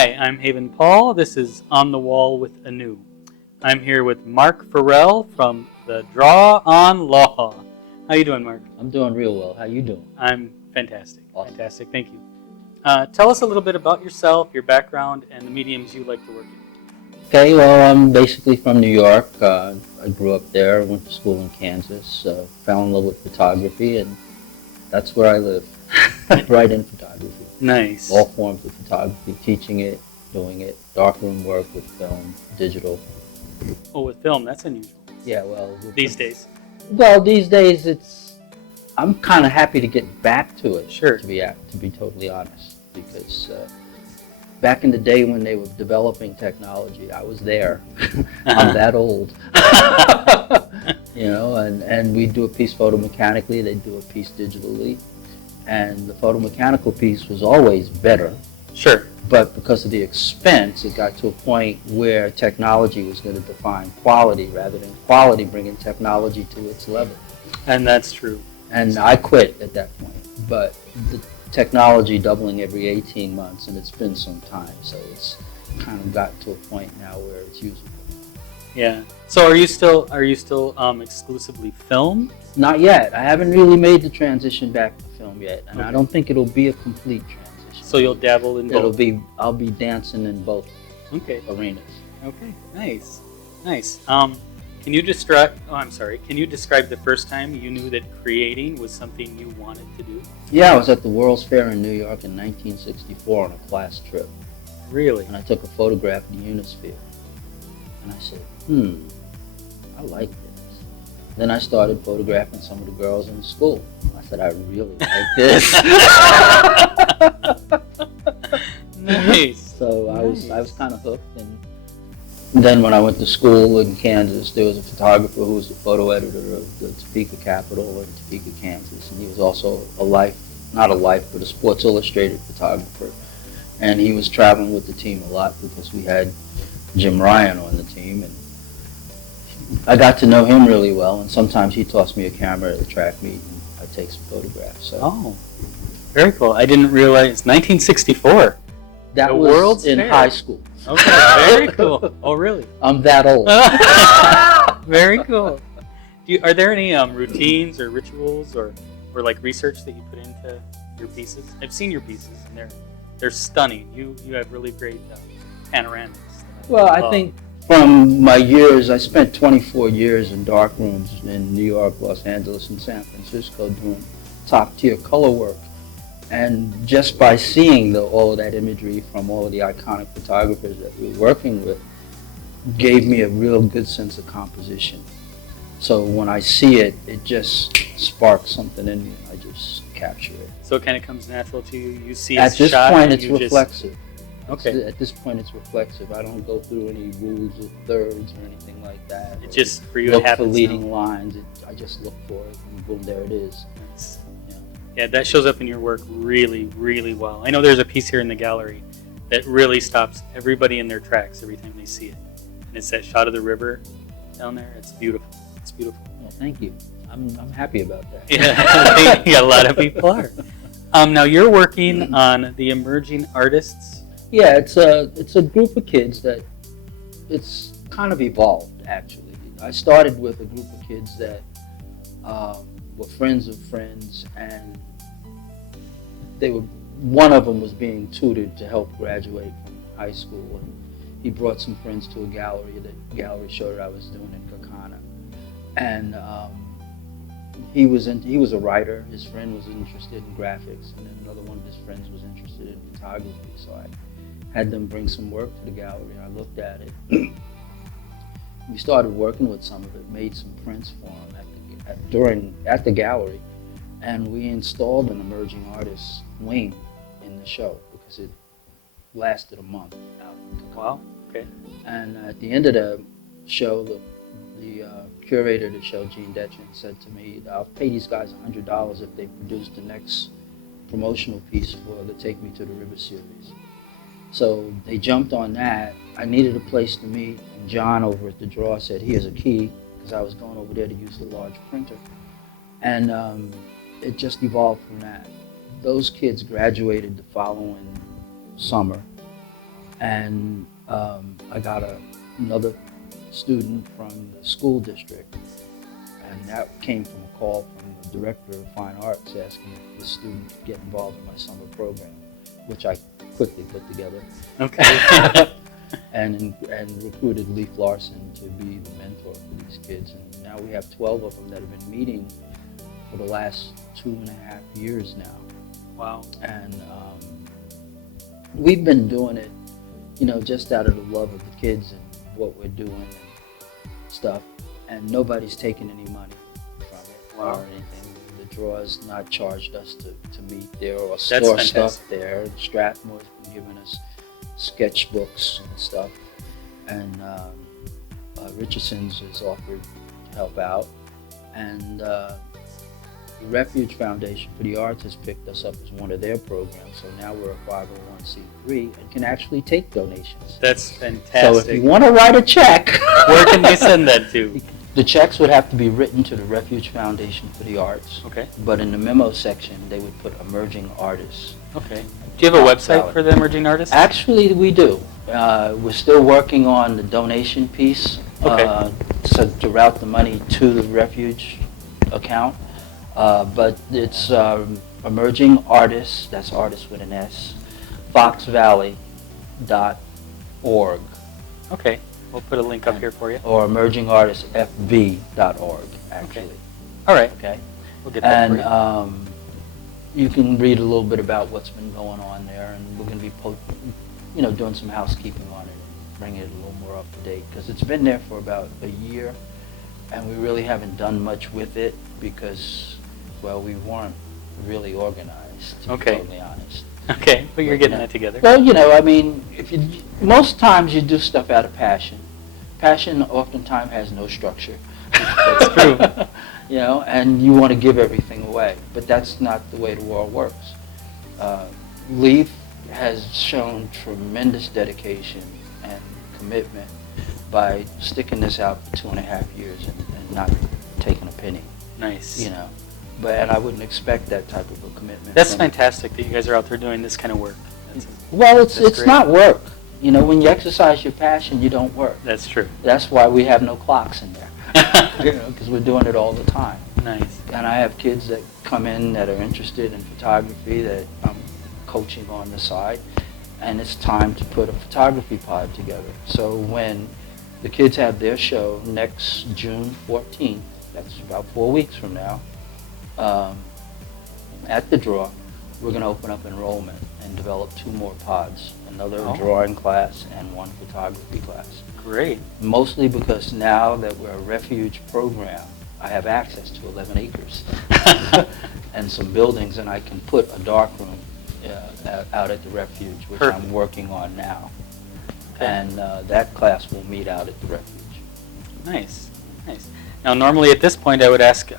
Hi, I'm Haven Paul. This is On the Wall with ANNEW. I'm here with Mark Ferrell from the Draw on Law. How you doing, Mark? I'm doing real well. How you doing? I'm fantastic. Awesome. Fantastic. Thank you. Tell us a little bit about yourself, your background, and the mediums you like to work in. Okay, well, I'm basically from New York. I grew up there, went to school in Kansas, fell in love with photography, and that's where I live, right in photography. Nice. All forms of photography, teaching it, doing it, darkroom work with film, digital. Oh, with film, that's unusual. Yeah, well. These days. Well, these days I'm kind of happy to get back to it. Sure. To be totally honest, because back in the day when they were developing technology, I was there. I'm that old. And we do a piece photomechanically, they do a piece digitally. And the photomechanical piece was always better. Sure. But because of the expense, it got to a point where technology was going to define quality rather than quality bringing technology to its level. And that's true. And I quit at that point. But the technology doubling every 18 months, and it's been some time, so it's kind of got to a point now where it's usable. Yeah. So are you still exclusively film? Not yet. I haven't really made the transition back to film yet, and I don't think it'll be a complete transition. So you'll dabble in both? I'll be dancing in both arenas. Okay. Nice. Can you describe the first time you knew that creating was something you wanted to do? Yeah, I was at the World's Fair in New York in 1964 on a class trip. Really? And I took a photograph of the Unisphere. And I said, I like this. Then I started photographing some of the girls in school. I said, I really like this. Nice. So I was kind of hooked. And then when I went to school in Kansas, there was a photographer who was the photo editor of the Topeka Capitol in Topeka, Kansas. And he was also but a Sports Illustrated photographer. And he was traveling with the team a lot because we had Jim Ryan on the team. And I got to know him really well. And sometimes he tossed me a camera at the track meet and I'd take some photographs. So. Oh, very cool. I didn't realize 1964. That was World's in Fair. high school. Okay, very cool. Oh, really? I'm that old. Very cool. Are there any routines or rituals or like research that you put into your pieces? I've seen your pieces and they're stunning. You have really great panoramics. Well, I think from my years, I spent 24 years in dark rooms in New York, Los Angeles, and San Francisco doing top-tier color work. And just by seeing all of that imagery from all of the iconic photographers that we were working with gave me a real good sense of composition. So when I see it, it just sparks something in me. I just capture it. So it kind of comes natural to you. You see At this point, it's reflexive. Okay. At this point, it's reflexive. I don't go through any rules of thirds or anything like that. It just, for you, look it happens for leading now. lines. I just look for it, and boom, there it is. Nice. Yeah, that shows up in your work really, really well. I know there's a piece here in the gallery that really stops everybody in their tracks every time they see it. And it's that shot of the river down there. It's beautiful. It's beautiful. Well, thank you. I'm happy about that. Yeah, a lot of people are. Now you're working on the emerging artists. Yeah, it's a group of kids that it's kind of evolved, actually. I started with a group of kids that were friends of friends, and one of them was being tutored to help graduate from high school, and he brought some friends to a gallery, the gallery show that I was doing in Kakana. And he was a writer. His friend was interested in graphics, and then another one of his friends was interested in photography. So I had them bring some work to the gallery, and I looked at it. We started working with some of it, made some prints for him at the gallery, and we installed an emerging artists wing in the show because it lasted a month. Wow. Okay. And at the end of the show, the curator of the show, Gene Detchen, said to me, I'll pay these guys $100 if they produce the next promotional piece for the Take Me to the River series. So they jumped on that. I needed a place to meet, and John over at the Draw said, here's a key, because I was going over there to use the large printer. And it just evolved from that. Those kids graduated the following summer, And I got another student from the school district, and that came from a call from the director of fine arts asking if the student could get involved in my summer program, which I quickly put together. Okay. and recruited Leif Larson to be the mentor for these kids. And now we have 12 of them that have been meeting for the last 2.5 years now. Wow. And we've been doing it, just out of the love of the kids and what we're doing and stuff. And nobody's taken any money from it or anything. The draw's not charged us to meet there or store stuff there. Strathmore's been giving us sketchbooks and stuff. And Richardson's has offered to help out. And the Refuge Foundation for the Arts has picked us up as one of their programs, so now we're a 501c3 and can actually take donations. That's fantastic. So if you want to write a check, where can they send that to? The checks would have to be written to the Refuge Foundation for the Arts. Okay. But in the memo section, they would put emerging artists. Okay. Do you have a website for the emerging artists? Actually, we do. We're still working on the donation piece, so to route the money to the Refuge account. But it's emerging artists, that's artists with an S, foxvalley.org. Okay, we'll put a link up here for you. Or emergingartistsfv.org, actually. Okay. All right. Okay. We'll get that for you. And you can read a little bit about what's been going on there, and we're going to be doing some housekeeping on it and bringing it a little more up to date, because it's been there for about a year, and we really haven't done much with it because, well, we weren't really organized, to be totally honest. Okay, but you're getting that together. Well, most times you do stuff out of passion. Passion oftentimes has no structure. That's true. And you want to give everything away, but that's not the way the world works. Leif has shown tremendous dedication and commitment by sticking this out for 2.5 years and not taking a penny. Nice. And I wouldn't expect that type of a commitment. That's fantastic that you guys are out there doing this kind of work. It's not work. When you exercise your passion, you don't work. That's true. That's why we have no clocks in there. Because we're doing it all the time. Nice. And I have kids that come in that are interested in photography that I'm coaching on the side, and it's time to put a photography pod together. So when the kids have their show next June 14th, that's about 4 weeks from now, at the draw, we're going to open up enrollment and develop 2 more pods, another drawing class and 1 photography class. Great. Mostly because now that we're a refuge program, I have access to 11 acres and some buildings, and I can put a dark room out at the refuge, which I'm working on now. Okay. And that class will meet out at the refuge. Nice, nice. Now, normally at this point, I would ask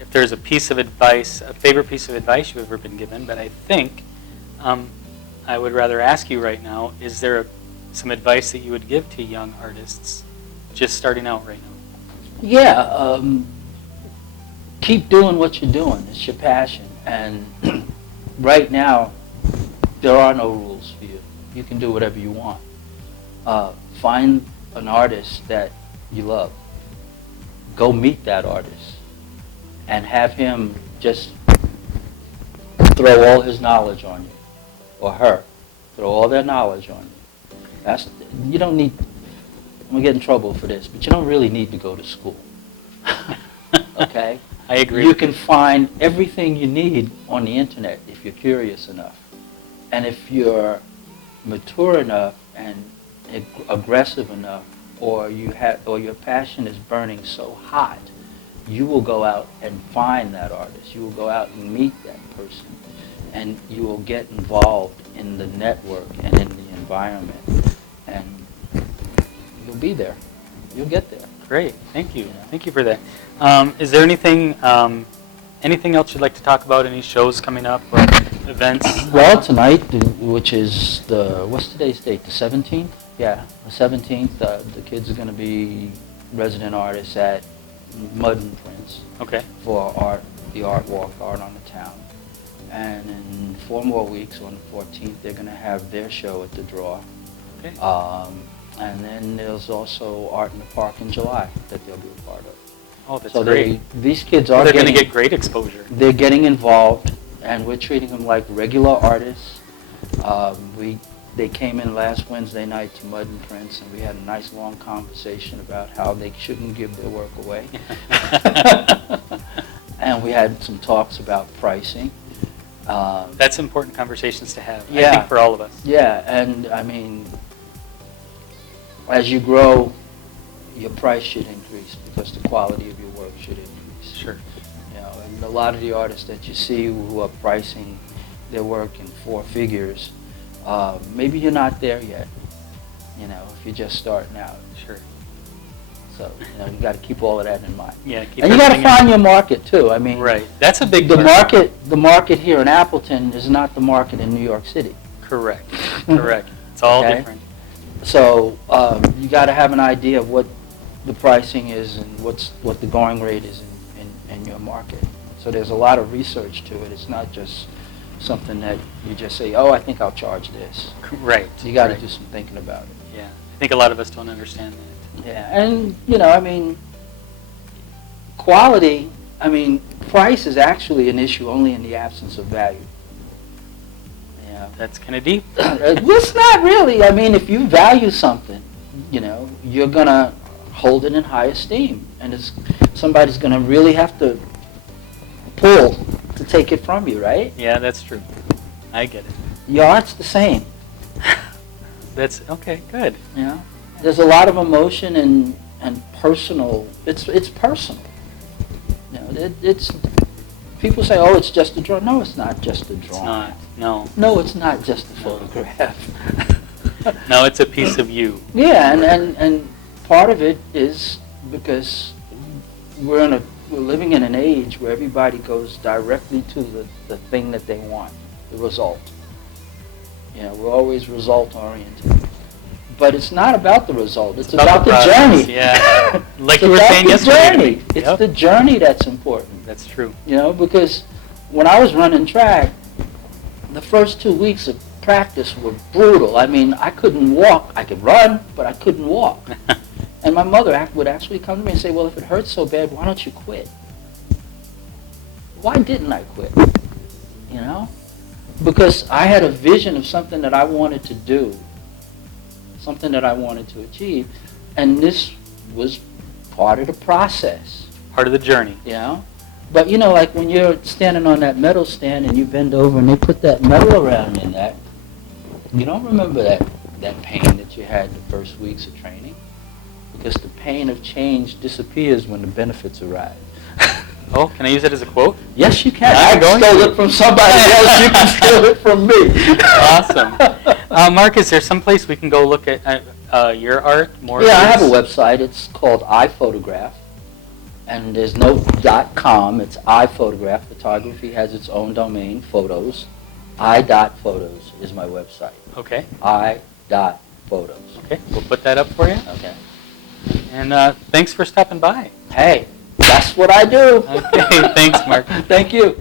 if there's a piece of advice, a favorite piece of advice you've ever been given, but I think I would rather ask you right now, is there some advice that you would give to young artists just starting out right now? Yeah, keep doing what you're doing. It's your passion. And right now, there are no rules for you. You can do whatever you want. Find an artist that you love. Go meet that artist and have him just throw all his knowledge on you, or her. Throw all their knowledge on you. You don't need, I'm going to get in trouble for this, but you don't really need to go to school. Okay? I agree. You can find everything you need on the internet if you're curious enough. And if you're mature enough and aggressive enough, or your passion is burning so hot, you will go out and find that artist. You will go out and meet that person. And you will get involved in the network and in the environment. And you'll be there. You'll get there. Great. Thank you. Thank you for that. Is there anything else you'd like to talk about? Any shows coming up or events? Well, tonight, which is what's today's date? The 17th? Yeah, the 17th. The kids are going to be resident artists at Mud and Prince. Okay. For the art walk, Art on the Town. And in 4 more weeks, on the 14th, they're going to have their show at the Draw. Okay. And then there's also Art in the Park in July that they'll be a part of. Oh, that's So great. these kids Well, are they're going to getting, get great exposure. they're getting involved, and we're treating them like regular artists. They came in last Wednesday night to Mud and Prince, and we had a nice long conversation about how they shouldn't give their work away. And we had some talks about pricing. That's important conversations to have, I Yeah. think, for all of us. Yeah, and I mean, as you grow, your price should increase because the quality of your work should increase. Sure. You know, and a lot of the artists that you see who are pricing their work in 4 figures, maybe you're not there yet, you know, if you're just starting out. Sure. So, you know, you got to keep all of that in mind. Yeah. Keep And you got to everything in- find your market too. I mean, Right. That's a big the part. the market here in Appleton is not the market in New York City. Correct. Correct. It's all Okay. different. So you got to have an idea of what the pricing is and what the going rate is in your market. So there's a lot of research to it. It's not just something that you just say, oh, I think I'll charge this. Right. So you got to right. do some thinking about it. Yeah. I think a lot of us don't understand that. Yeah, and you know, I mean, quality, I mean, price is actually an issue only in the absence of value. Yeah. That's kind of deep. It's not really. I mean, if you value something, you know, you're going to hold it in high esteem. And somebody's going to really have to pull to take it from you, right? Yeah, that's true. I get it. Your art's the same. That's okay. Good. You know? There's a lot of emotion and personal. It's personal. You know, it's people say, oh, it's just a drawing. No, it's not just a drawing. It's not. No. No, it's not just a photograph. No, it's a piece of you. Yeah, and part of it is because we're living in an age where everybody goes directly to the thing that they want, the result. You know, we're always result oriented. But it's not about the result. It's about the process, journey. Yeah. Like It's you were about saying the yesterday. journey. It's Yep. the journey that's important. That's true. You know, because when I was running track, the first 2 weeks of practice were brutal. I mean, I couldn't walk. I could run, but I couldn't walk. And my mother would actually come to me and say, well, if it hurts so bad, why don't you quit? Why didn't I quit? You know? Because I had a vision of something that I wanted to do, something that I wanted to achieve, and this was part of the process. Part of the journey. You know? But you know, like when you're standing on that metal stand and you bend over and they put that metal around in that, you don't remember that pain that you had the first weeks of training, because the pain of change disappears when the benefits arrive. Oh, can I use it as a quote? Yes, you can. I'm I going stole to. it from somebody else. You can steal it from me. Awesome. Mark, is there some place we can go look at your art? More. Yeah, I have a things? website. It's called iPhotograph. And there's no .com. It's iPhotograph. Photography has its own domain, photos. I.photos is my website. Okay. I.photos. Okay. We'll put that up for you. Okay. And thanks for stopping by. Hey, that's what I do. Okay. Thanks, Mark. Thank you.